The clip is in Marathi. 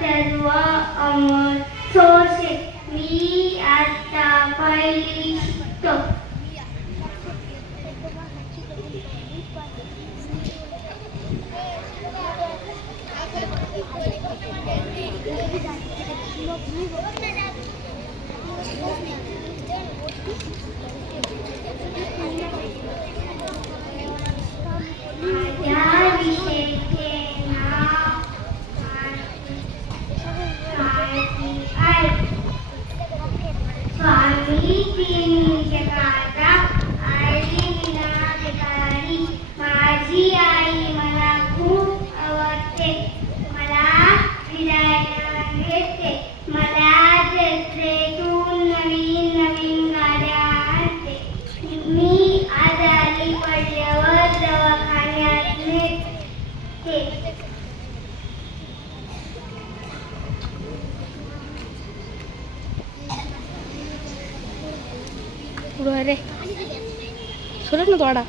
सर्व अमर सोसे मी आता पहिली शिकतो. माझ्या विषयाचे नाव काळजी आहे. स्वामी तीन जगाचा आई विनाशकारी. माझी आई मला खूप आवडते. मला फिरायला नेते. मला जत्रेतून नवीन नवीन गाड्या आणते. मी आजारी पडल्यावर दवाखान्यात नेते. अरे सोडत ना थोडा.